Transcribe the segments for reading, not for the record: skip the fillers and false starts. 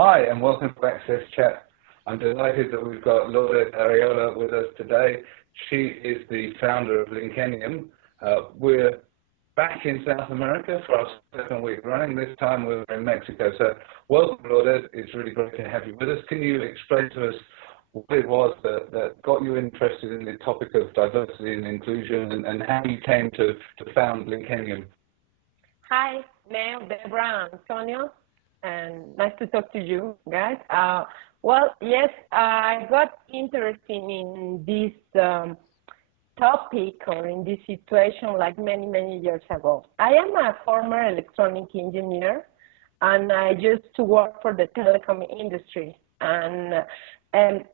Hi, and welcome to AXSchat. I'm delighted that we've got Lourdes Arreola with us today. She is the founder of Linkenium. We're back in South America for our second week running. This time we're in Mexico. So welcome, Lourdes. It's really great to have you with us. Can you explain to us what it was that got you interested in the topic of diversity and inclusion, and how you came to found Linkenium? Hi, Mel, Deborah, Antonio, and nice to talk to you guys. Well, yes, I got interested in this topic or in this situation like many years ago. I am a former electronic engineer, and I used to work for the telecom industry. And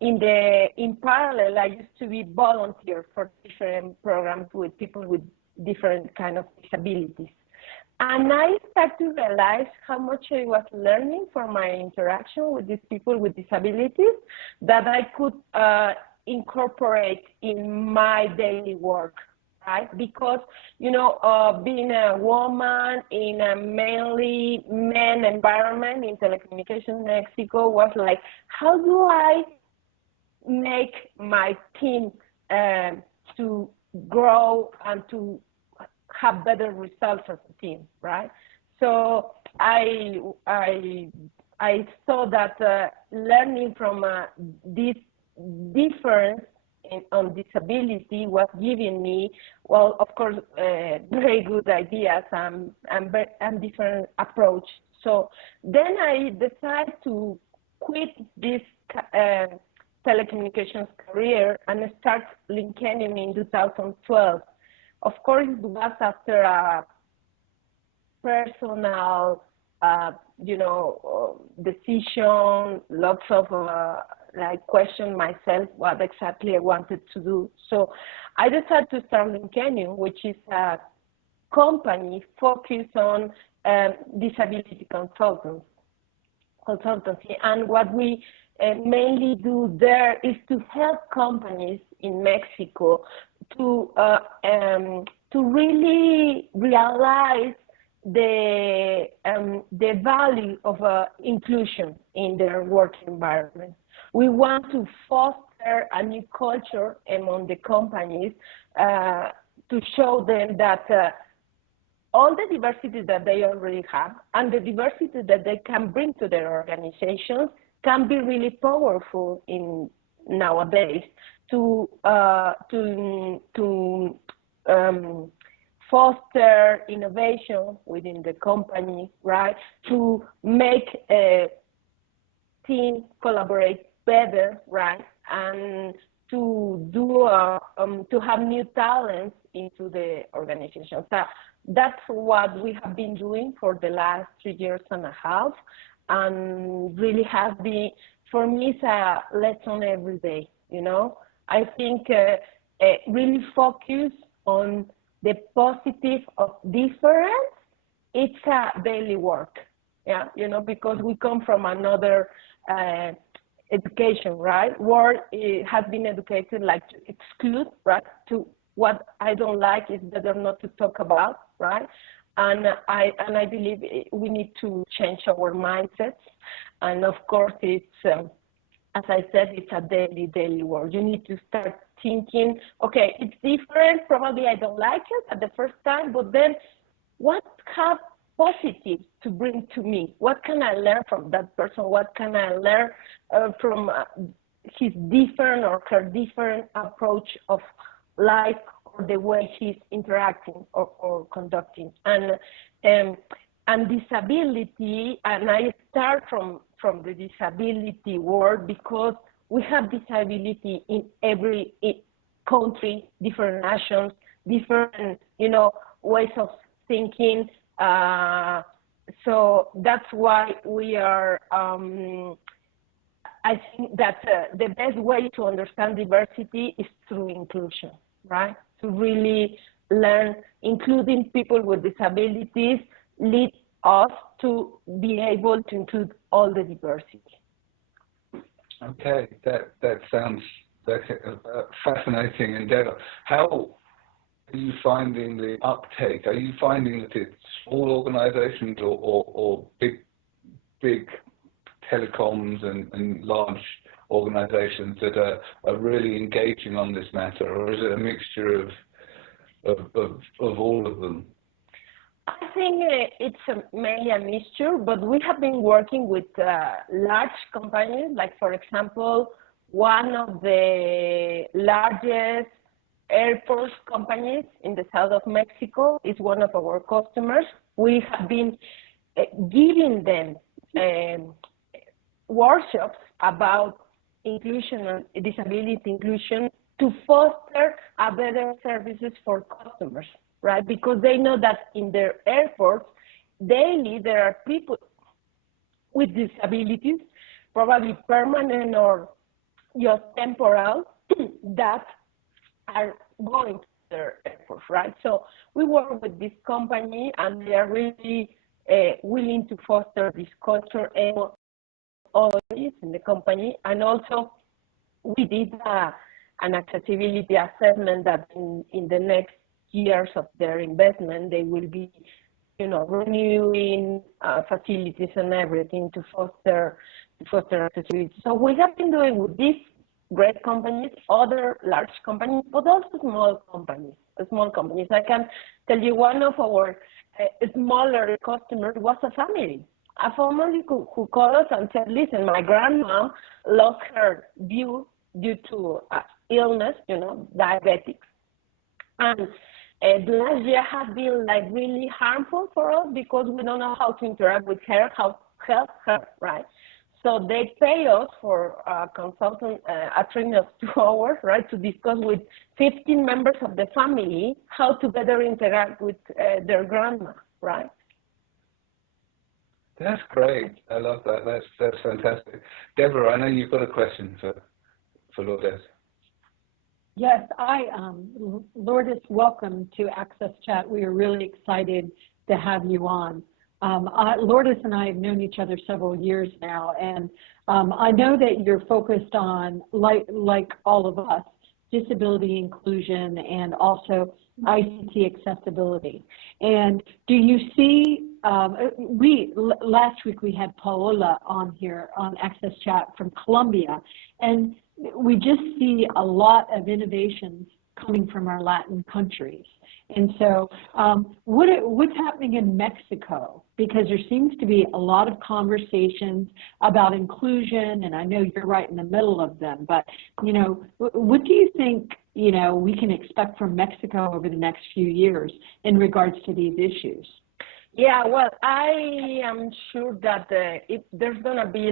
in parallel, I used to be volunteer for different programs with people with different kind of disabilities. And I started to realize how much I was learning from my interaction with these people with disabilities that I could incorporate in my daily work, right? Because, you know, being a woman in a mainly men environment in telecommunications Mexico was like, how do I make my team to grow and to have better results as a team, right? So I saw that learning from this difference on disability was giving me, well, of course, very good ideas and different approach. So then I decided to quit this telecommunications career and start Linkenium in 2012. Of course, it was after a personal, decision, lots of question myself what exactly I wanted to do. So I decided to start Linkenium, which is a company focused on disability consultancy. And what we mainly do there is to help companies in Mexico to really realize the value of inclusion in their work environment. We want to foster a new culture among the companies to show them that all the diversity that they already have and the diversity that they can bring to their organizations can be really powerful in nowadays to foster innovation within the company, right? To make a team collaborate better, right? And to do to have new talents into the organization. So that's what we have been doing for the last 3.5 years, and really has been, for me, it's a lesson every day. You know, I think really focus on the positive of difference. It's a daily work, yeah, you know, because we come from another education, right? Where it has been educated like to exclude, right? To what I don't like is better not to talk about, right? And I believe we need to change our mindsets. And of course, it's as I said, it's a daily work. You need to start thinking, okay, it's different. Probably I don't like it at the first time, but then what have positive to bring to me? What can I learn from that person? What can I learn from his different or her different approach of life or the way he's interacting or conducting? And disability, and I start from the disability world because we have disability in every country, different nations, different, ways of thinking. So that's why we are, I think that the best way to understand diversity is through inclusion, right? To really learn, including people with disabilities, lead us to be able to include all the diversity. Okay, that sounds fascinating endeavor. How are you finding the uptake? Are you finding that it's small organizations or big telecoms and large organizations that are really engaging on this matter, or is it a mixture of all of them? I think it's mainly a mixture, but we have been working with large companies, like, for example, one of the largest airport companies in the south of Mexico is one of our customers. We have been giving them workshops about inclusion and disability inclusion to foster a better services for customers, right? Because they know that in their airports, daily there are people with disabilities, probably permanent or just temporal, that are going to their airport, right? So we work with this company, and they are really willing to foster this culture and always in the company. And also, we did an accessibility assessment that in the next years of their investment, they will be, renewing facilities and everything to foster accessibility. So we have been doing with these great companies, other large companies, but also small companies. I can tell you one of our smaller customers was a family who called us and said, listen, my grandma lost her view due to illness, diabetics. And last year has been like really harmful for us because we don't know how to interact with her, how to help her, right? So they pay us for a consultant, a training of 2 hours, right, to discuss with 15 members of the family how to better interact with their grandma, right? That's great. I love that. That's fantastic. Deborah, I know you've got a question for Lourdes. Yes, Lourdes, welcome to AXSchat. We are really excited to have you on. Lourdes and I have known each other several years now, and I know that you're focused on, like all of us, disability inclusion and also ICT accessibility. And do you see, last week we had Paola on here on AXSchat from Colombia, and we just see a lot of innovations coming from our Latin countries. And so what's happening in Mexico? Because there seems to be a lot of conversations about inclusion, and I know you're right in the middle of them, but, what do you think, we can expect from Mexico over the next few years in regards to these issues? Yeah, well, I am sure that there's going to be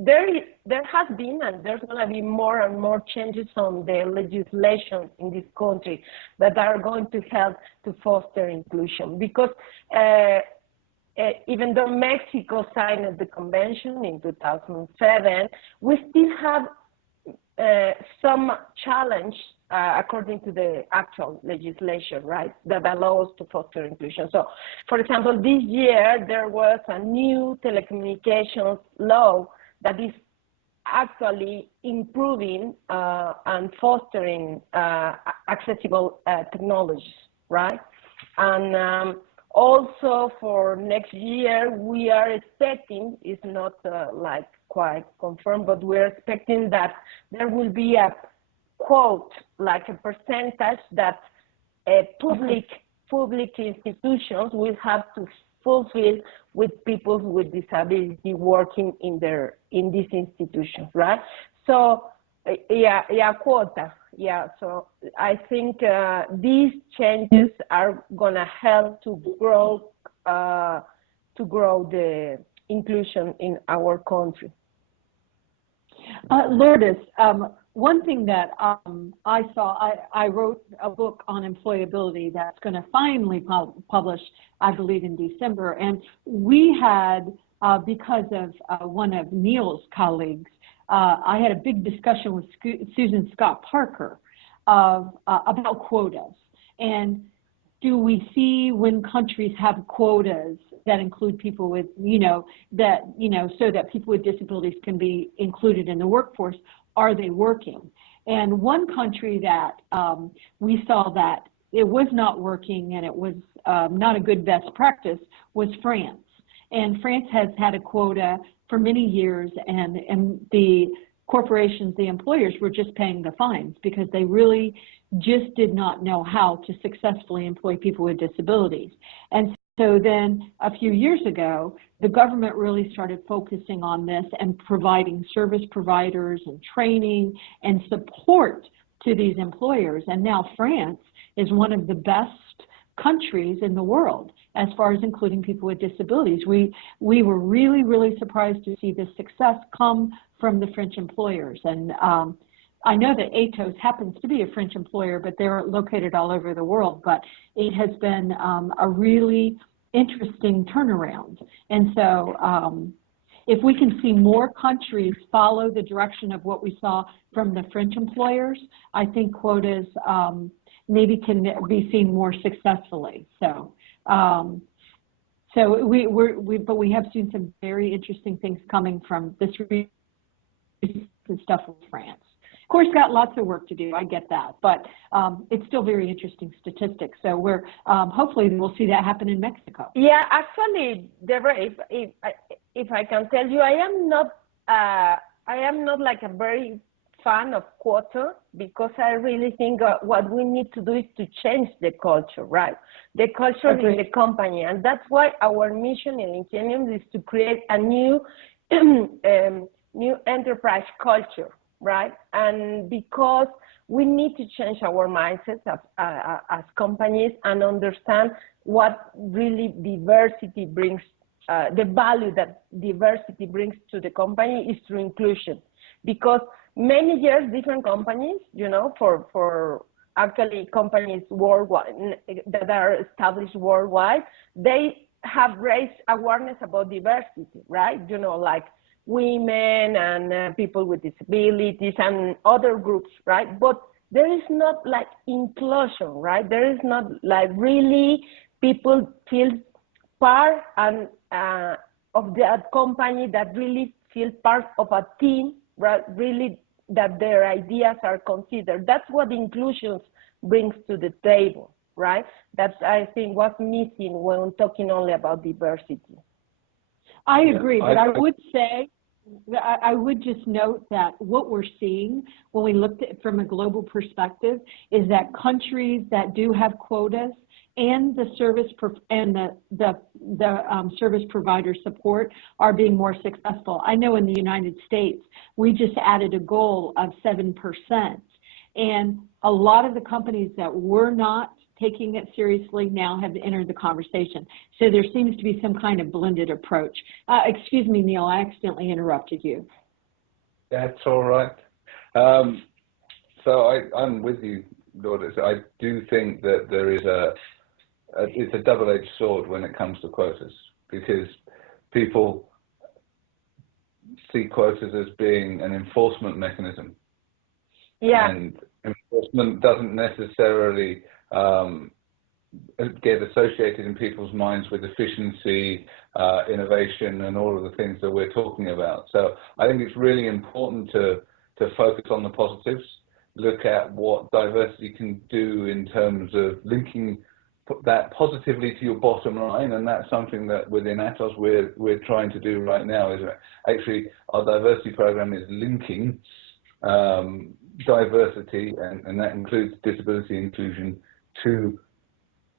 there has been, and there's going to be more and more changes on the legislation in this country that are going to help to foster inclusion. Because even though Mexico signed the convention in 2007, we still have some challenge according to the actual legislation, right, that allows to foster inclusion. So, for example, this year there was a new telecommunications law that is actually improving and fostering accessible technologies, right? And also for next year, we are expecting, it's not quite confirmed, but we're expecting that there will be a quote, like a percentage that public institutions will have to fulfill with people with disability working in these institutions, right? So quota. Yeah, so I think these changes are gonna help to grow the inclusion in our country. Lourdes, one thing that I saw, I wrote a book on employability that's going to finally publish, I believe, in December. And we had, because of one of Neil's colleagues, I had a big discussion with Susan Scott Parker about quotas. And do we see when countries have quotas that include people with, so that people with disabilities can be included in the workforce? Are they working? And one country that we saw that it was not working and it was not a good best practice was France. And France has had a quota for many years, and the corporations, the employers, were just paying the fines because they really just did not know how to successfully employ people with disabilities. And so then a few years ago, the government really started focusing on this and providing service providers and training and support to these employers. And now France is one of the best countries in the world as far as including people with disabilities. We were really, really surprised to see this success come from the French employers. And I know that Atos happens to be a French employer, but they're located all over the world. But it has been a really interesting turnaround. And so if we can see more countries follow the direction of what we saw from the French employers, I think quotas maybe can be seen more successfully. So, but we have seen some very interesting things coming from this stuff with France. Of course, got lots of work to do. I get that, but it's still very interesting statistics. So we're hopefully we'll see that happen in Mexico. Yeah, actually, Deborah, if I can tell you, I am not like a very fan of quota, because I really think what we need to do is to change the culture, right? The culture in the company, and that's why our mission in Linkenium is to create a new new enterprise culture, right? And because we need to change our mindsets as companies and understand what really diversity brings, the value that diversity brings to the company is through inclusion. Because many years, different companies, you know, for actually companies worldwide that are established worldwide, they have raised awareness about diversity, right? You know, like women and people with disabilities and other groups, right? But there is not like inclusion, right? There is not like really people feel part and of that company, that really feel part of a team, right? Really that their ideas are considered. That's what inclusion brings to the table, right? That's, I think, what's missing when talking only about diversity. I agree, but I would say, I would just note that what we're seeing when we looked at it from a global perspective is that countries that do have quotas and the service service provider support are being more successful. I know in the United States, we just added a goal of 7%. And a lot of the companies that were not taking it seriously now have entered the conversation. So there seems to be some kind of blended approach. Excuse me, Neil, I accidentally interrupted you. That's all right. So I'm with you, Lourdes. I do think that there is it's a double-edged sword when it comes to quotas, because people see quotas as being an enforcement mechanism. Yeah. And enforcement doesn't necessarily get associated in people's minds with efficiency, innovation, and all of the things that we're talking about. So I think it's really important to focus on the positives, look at what diversity can do in terms of linking that positively to your bottom line, and that's something that within Atos we're trying to do right now. Is actually our diversity program is linking diversity, and that includes disability inclusion, to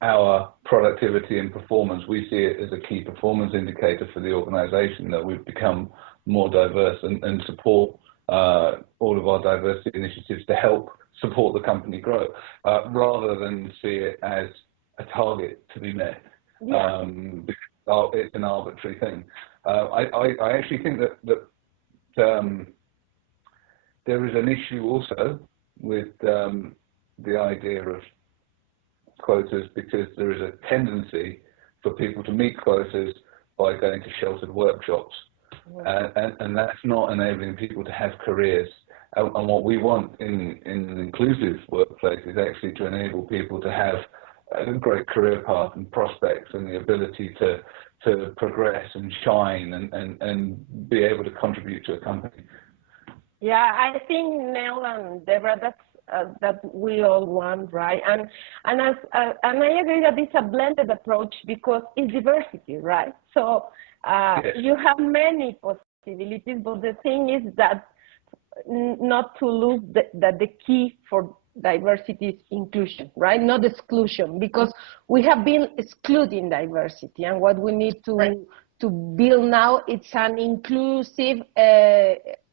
our productivity and performance. We see it as a key performance indicator for the organization that we've become more diverse, and support all of our diversity initiatives to help support the company grow, rather than see it as a target to be met. Yeah. Because it's an arbitrary thing. I actually think that there is an issue also with the idea of quotas, because there is a tendency for people to meet quotas by going to sheltered workshops. And that's not enabling people to have careers. And what we want in an inclusive workplace is actually to enable people to have a great career path and prospects, and the ability to progress and shine and be able to contribute to a company. Yeah, I think Neil and Deborah, that we all want, right? And I agree that it's a blended approach because it's diversity, right? So Yes. you have many possibilities, but the thing is that not to lose that the key for diversity is inclusion, right? Not exclusion, because we have been excluding diversity, and what we need to build now, it's an inclusive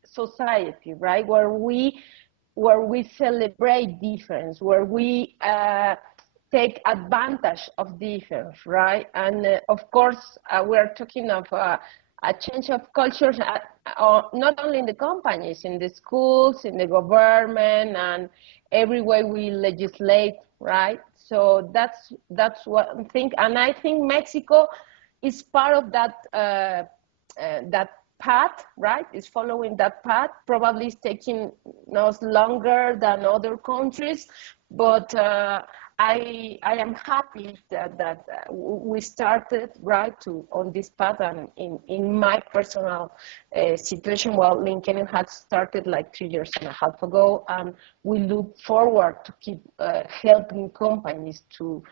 society, right? Where we celebrate difference, where we take advantage of difference, right? And of course, we're talking of a change of cultures, not only in the companies, in the schools, in the government, and every way we legislate, right? So that's what I think, and I think Mexico is part of that that path, right? Is following that path. Probably it's taking us longer than other countries, but I am happy that we started right on this path. And in my personal situation, well, Linkenium had started like 3.5 years ago, and we look forward to keep helping companies to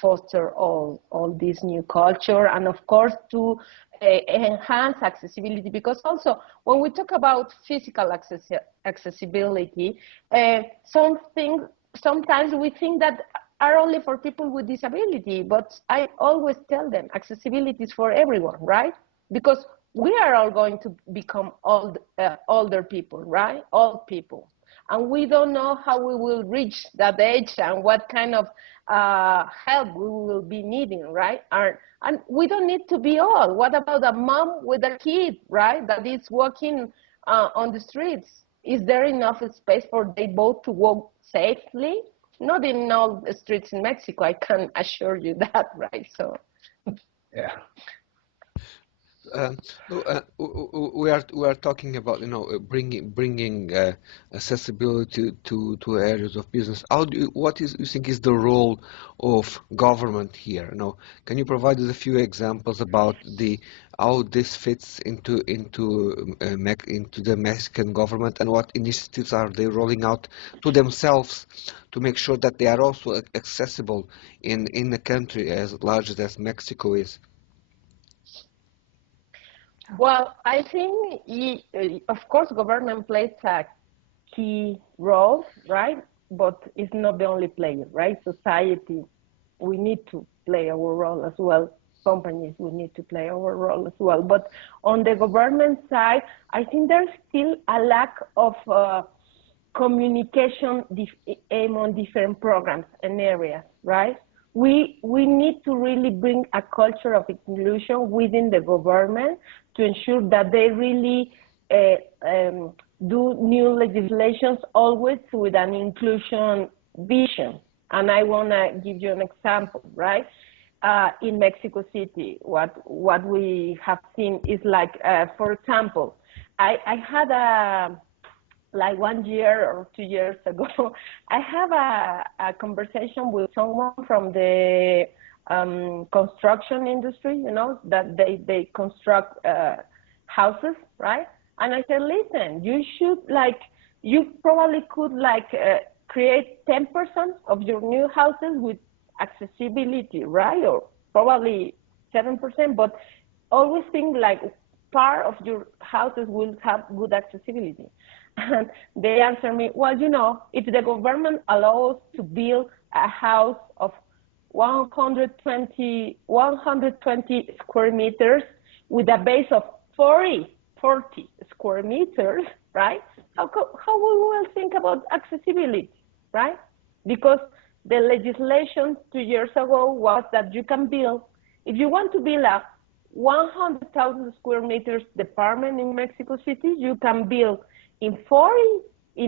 foster all this new culture, and of course to enhance accessibility, because also when we talk about physical accessibility, sometimes we think that are only for people with disability, but I always tell them accessibility is for everyone, right? Because we are all going to become older people, right? Old people. And we don't know how we will reach that age and what kind of help we will be needing, right? And we don't need to be old. What about a mom with a kid, right? That is walking on the streets. Is there enough space for they both to walk safely? Not in all the streets in Mexico, I can assure you that, right? So, yeah. We are talking about bringing accessibility to areas of business. What you think is the role of government here? Can you provide us a few examples about how this fits into the Mexican government, and what initiatives are they rolling out to themselves to make sure that they are also accessible in a country as large as Mexico is? Well, I think, of course, government plays a key role, right? But it's not the only player, right? Society, we need to play our role as well. Companies, we need to play our role as well. But on the government side, I think there's still a lack of communication among different programs and areas, right? We need to really bring a culture of inclusion within the government to ensure that they really do new legislations always with an inclusion vision. And I want to give you an example, right? In Mexico City, what we have seen is like, for example, I had like 1 year or 2 years ago, I have a conversation with someone from the construction industry, that they construct houses, right? And I said, listen, you probably could create 10% of your new houses with accessibility, right? Or probably 7%, but always think like part of your houses will have good accessibility. And they answer me, well, if the government allows to build a house of 120 square meters with a base of 40 square meters, right? How we will think about accessibility, right? Because the legislation 2 years ago was that you can build, if you want to build a 100,000 square meters department in Mexico City, you can build in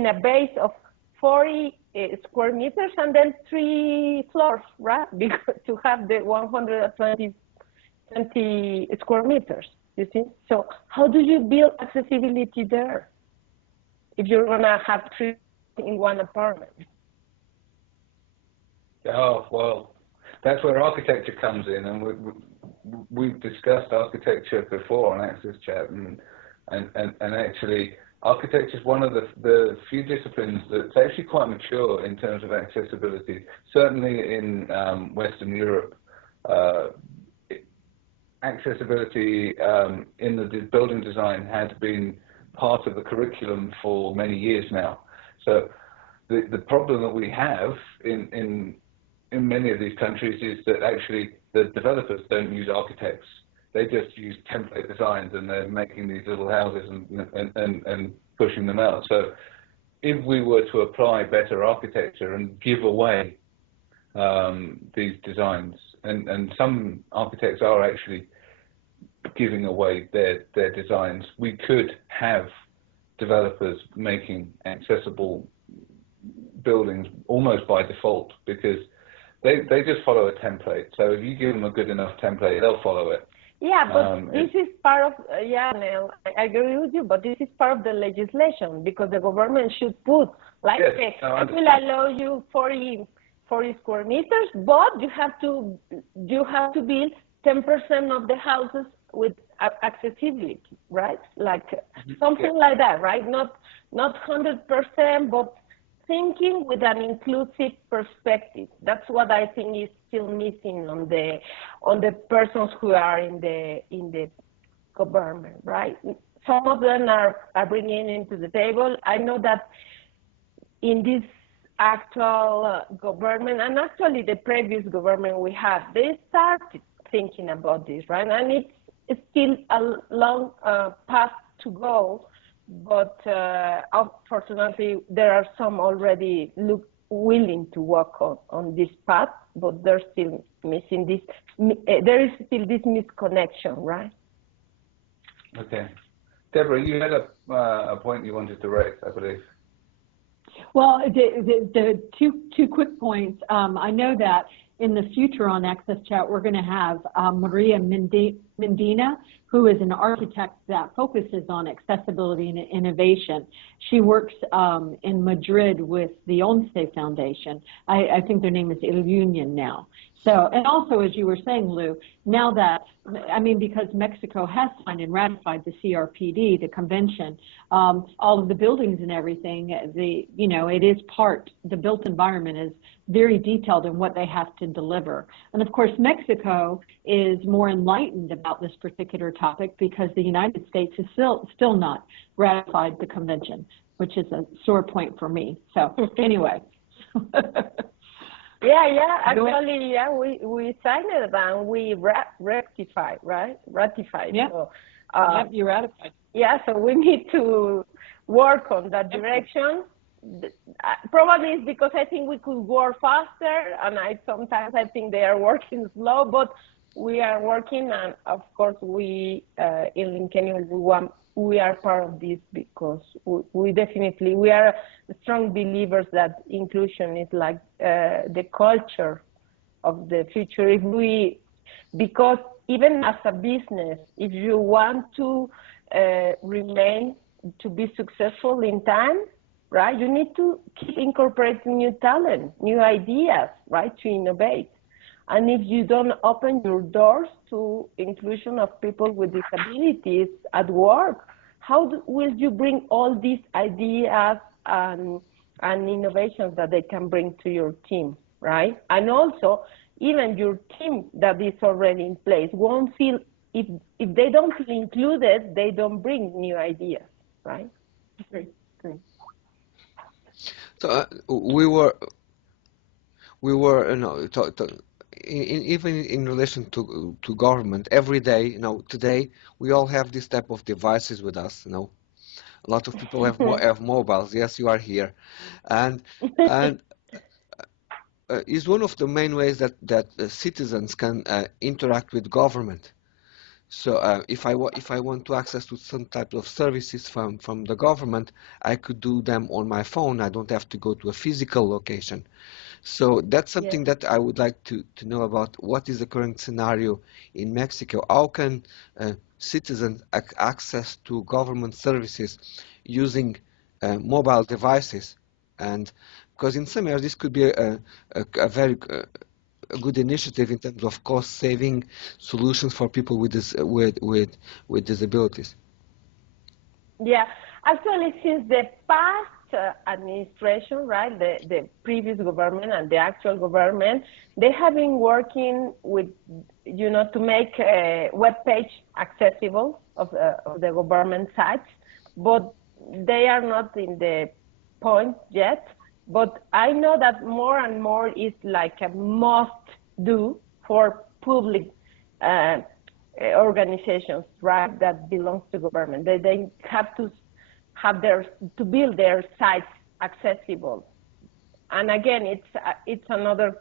a base of 40 square meters and then 3 floors, right? Because to have the 120 square meters, you see? So how do you build accessibility there if you're gonna have 3 in one apartment? Oh, well, that's where architecture comes in, and we've discussed architecture before on AXSchat, and actually architecture is one of the few disciplines that's actually quite mature in terms of accessibility. Certainly in Western Europe, accessibility in the building design has been part of the curriculum for many years now. So the problem that we have in many of these countries is that actually the developers don't use architects. They just use template designs, and they're making these little houses and pushing them out. So if we were to apply better architecture and give away these designs, and some architects are actually giving away their designs, we could have developers making accessible buildings almost by default, because they just follow a template. So if you give them a good enough template, they'll follow it. Yeah, but this is part of, Neil, I agree with you, but this is part of the legislation, because the government should put, like, Yes, okay, no, I will allow you 40 square meters, but you have to build 10% of the houses with accessibility, right? Like something like that, right? Not 100%, but thinking with an inclusive perspective. That's what I think is still missing on the persons who are in the government, right? Some of them are bringing into the table. I know that in this actual government, and actually the previous government we had, they started thinking about this, right? And it's still a long path to go, but unfortunately there are some already willing to work on this path, but they're still missing this. There is still this misconnection, right? Okay. Deborah, you had a point you wanted to raise, I believe. Well, the two quick points. I know that in the future on AXSchat, we're going to have Maria Mendina, who is an architect that focuses on accessibility and innovation. She works in Madrid with the ONCE Foundation. I think their name is Il Union now. So, and also, as you were saying, Lou, now that, I mean, because Mexico has signed and ratified the CRPD, the convention, all of the buildings and everything, it is the built environment is very detailed in what they have to deliver. And of course, Mexico is more enlightened about this particular topic because the United States is still not ratified the convention, which is a sore point for me. So anyway. Yeah. Actually, we signed it and we ratified, right? Ratified. Yeah. So, you ratified. Yeah. So we need to work on that direction. Probably it's because I think we could work faster, and sometimes I think they are working slow, but we are working, and of course we in Linkenium we are part of this because we are strong believers that inclusion is like the culture of the future. Because even as a business, if you want to remain to be successful in time, right, you need to keep incorporating new talent, new ideas, right, to innovate. And if you don't open your doors to inclusion of people with disabilities at work, how will you bring all these ideas and innovations that they can bring to your team, right? And also, even your team that is already in place won't feel, if they don't feel included, they don't bring new ideas, right? Great. So even in relation to government, every day, today we all have this type of devices with us. A lot of people have mobiles. Yes, you are here, and is one of the main ways that citizens can interact with government. So if I want to access to some type of services from the government, I could do them on my phone. I don't have to go to a physical location. So that's something that I would like to know about. What is the current scenario in Mexico? How can citizens access to government services using mobile devices? And because in some areas this could be a very good initiative in terms of cost-saving solutions for people with disabilities. Yeah, Actually, since the past administration, right, the previous government and the actual government, they have been working with, to make a web page accessible of the government sites, but they are not in the point yet. But I know that more and more is like a must do for public organizations, right, that belongs to government. They have to to build their sites accessible. And again, it's another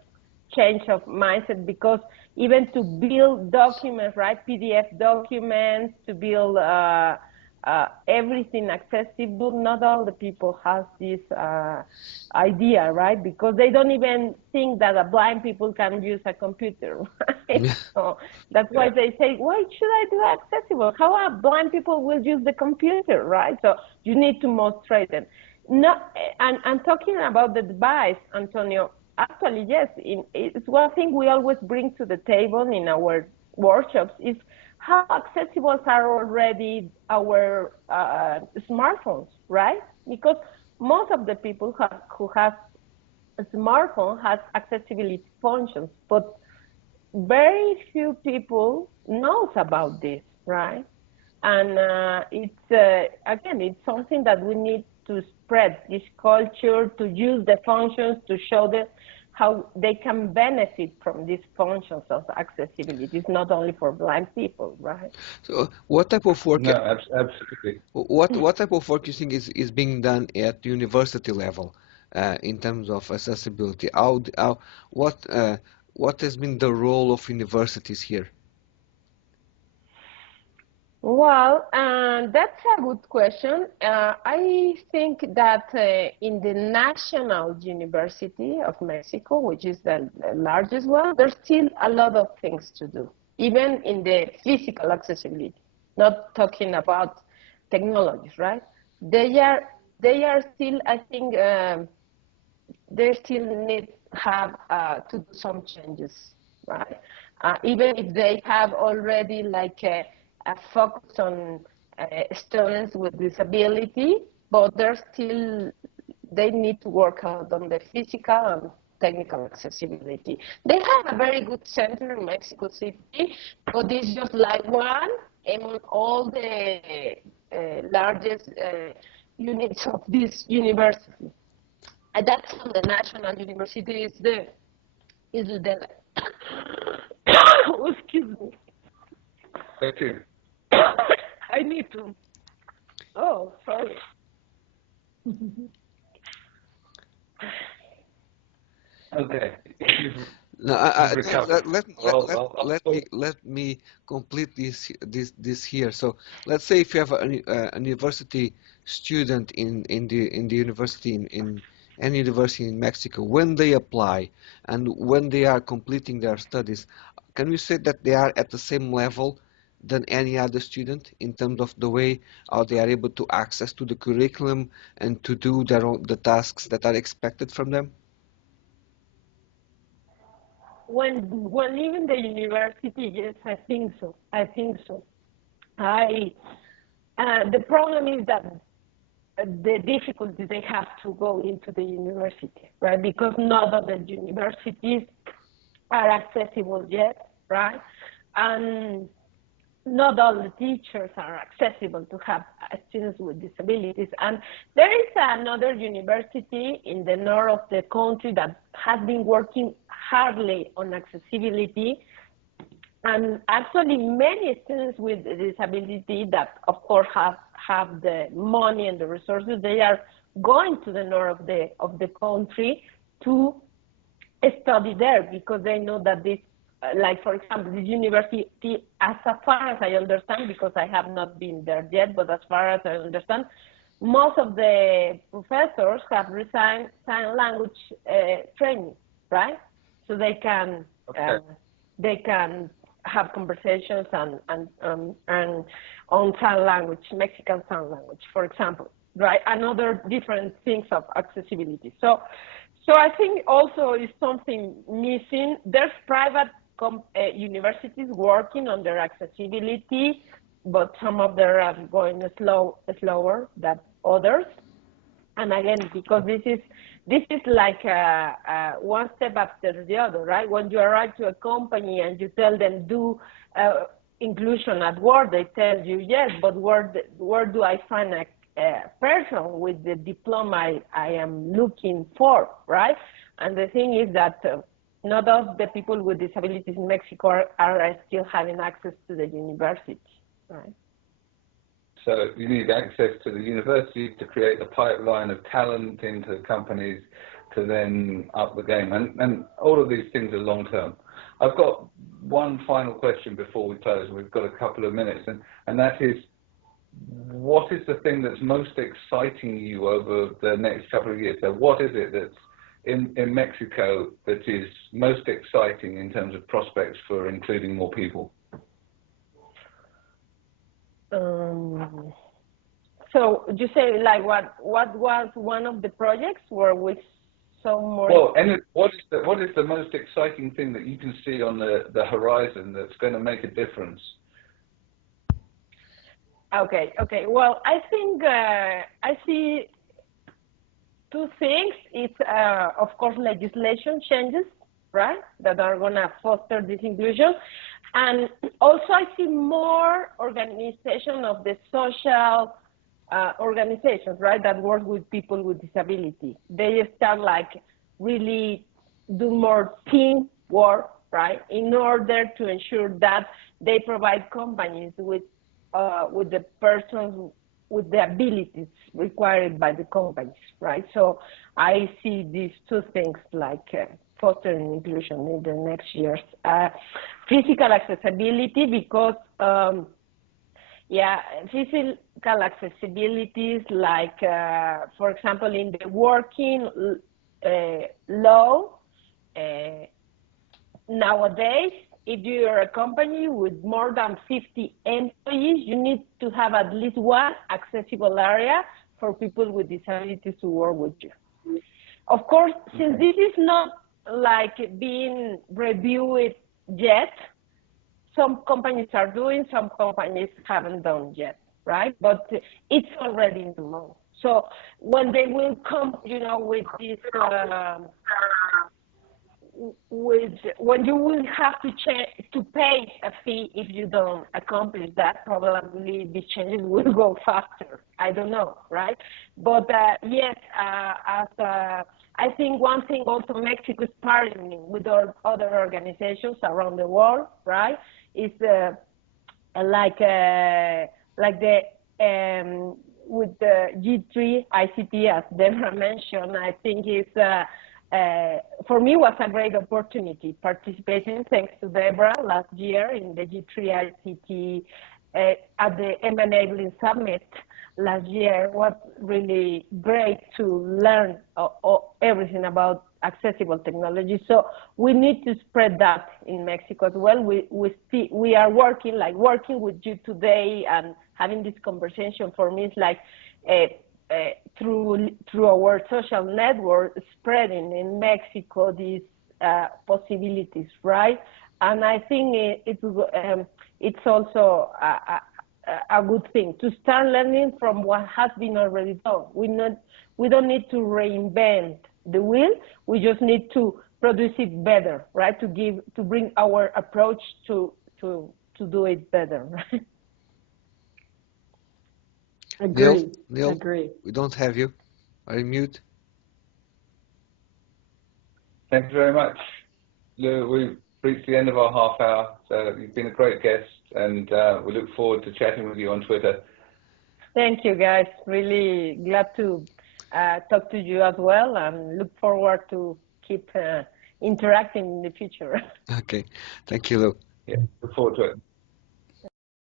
change of mindset, because even to build documents, right, PDF documents, to build everything accessible, not all the people have this idea, right? Because they don't even think that blind people can use a computer, right? So that's why they say, why should I do accessible? How blind people will use the computer, right? So you need to demonstrate them. No, and talking about the device, Antonio, actually, yes, it's one thing we always bring to the table in our workshops is how accessible are already our smartphones, right? Because most of the people who have a smartphone has accessibility functions, but very few people knows about this, right? And again, it's something that we need to spread this culture, to use the functions, to show them how they can benefit from these functions of accessibility. It's not only for blind people, right? So what type of work? No, absolutely. What type of work you think is being done at university level in terms of accessibility? What has been the role of universities here? Well, that's a good question. I think that in the National University of Mexico, which is the largest one, there's still a lot of things to do, even in the physical accessibility, not talking about technologies, right? They are still, I think, they still need have to do some changes, right? Even if they have already like a focus on students with disability, but they need to work out on the physical and technical accessibility. They have a very good center in Mexico City, but it's just like one among all the largest units of this university. And that's from the National University. Is the oh, excuse me. Thank you. I need to. Oh, sorry. Okay. No, let me complete this here. So let's say if you have a university student in the university in any university in Mexico, when they apply and when they are completing their studies, can we say that they are at the same level than any other student in terms of the way how they are able to access to the curriculum and to do the tasks that are expected from them? When leaving the university, yes, I think so. The problem is that the difficulty they have to go into the university, right? Because not all the universities are accessible yet, right? And not all the teachers are accessible to have students with disabilities. And there is another university in the north of the country that has been working hardly on accessibility. And actually many students with disability that of course have the money and the resources, they are going to the north of the country to study there, because they know that this, like for example, this university, as far as I understand, because I have not been there yet, but as far as I understand, most of the professors have resigned sign language training, right? So they can have conversations and on sign language, Mexican sign language, for example, right? And other different things of accessibility. So I think also is something missing. There's private universities working on their accessibility, but some of them are going slower than others. And again, because this is like one step after the other, right? When you arrive to a company and you tell them do inclusion at work, they tell you yes, but where do I find a person with the diploma I am looking for, right? And the thing is that not all the people with disabilities in Mexico are still having access to the university, right? So you need access to the university to create a pipeline of talent into companies to then up the game. And all of these things are long term. I've got one final question before we close. We've got a couple of minutes, and that is, what is the thing that's most exciting you over the next couple of years? So what is it that's in Mexico that is most exciting in terms of prospects for including more people? So you say like what was one of the projects where we saw more? Well, and what is the most exciting thing that you can see on the horizon that's going to make a difference? Okay. Well, I think I see two things. It's of course legislation changes, right, that are going to foster this inclusion. And also I see more organization of the social organizations, right, that work with people with disability. They start like really do more team work, right, in order to ensure that they provide companies with the persons with the abilities required by the companies, right? So I see these two things like fostering inclusion in the next years. Physical accessibility, because physical accessibility is like, for example, in the working law, nowadays, if you are a company with more than 50 employees, you need to have at least one accessible area for people with disabilities to work with you. Of course, since this is not like being reviewed yet, some companies are doing, some companies haven't done yet, right? But it's already in the law. So when they will come, with this, when you will have to pay a fee if you don't accomplish that, probably these changes will go faster. I don't know, right? But yes, I think one thing also Mexico is partnering with other organizations around the world, right? Is with the G3 ICT, as Deborah mentioned. I think it's for me was a great opportunity participating, thanks to Deborah, last year in the G3 ICT at the Enabling Summit last year. Was really great to learn everything about accessible technology. So we need to spread that in Mexico as well. We are working with you today and having this conversation. For me, it's like through our social network, spreading in Mexico these possibilities, right? And I think it's also a good thing to start learning from what has been already done. We don't need to reinvent the wheel. We just need to produce it better, right? To bring our approach to do it better, right? Agree. Neil, Agree. we don't have you. Are you mute? Thank you very much, Lou. We've reached the end of our half hour, so you've been a great guest, and we look forward to chatting with you on Twitter. Thank you, guys. Really glad to talk to you as well, and look forward to keep interacting in the future. Okay. Thank you, Lou. Yeah, look forward to it.